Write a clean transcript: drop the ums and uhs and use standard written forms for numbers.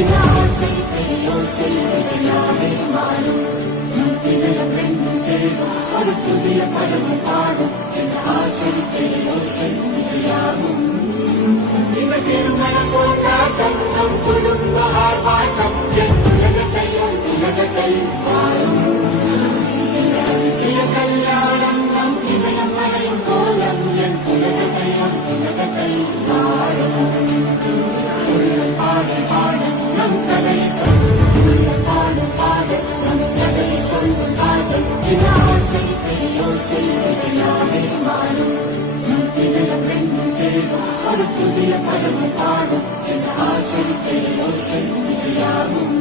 சின்ன ஆசை பெரியோசை திசையாவே மாறும் திணையம் ரெண்டும் சேரும் ஒரு புதிய பருவ பாடும் சின்ன ஆசை பெரியோசை திசையாகும் இந்த திருமண கொண்டாட்டம் நம் குடும்ப ஆர்ப்பாட்டம் என் உலகத்தையும் வாழும் அதிசய கல்யாணம் நம் இதயம் வரையும் கோலம் என் உலகத்தையும் வாழும் பாட பாட நம் கதையை சொல்லும் பாட நம் கதையை சொல்லும் பாடல் சின்ன ஆசை பெரியோசை திசையாவே மாறும் திணையம் ரெண்டும் சேரும் ஒரு புதிய பருவ பாடும் சின்ன ஆசை பெரியோசை திசையாகும்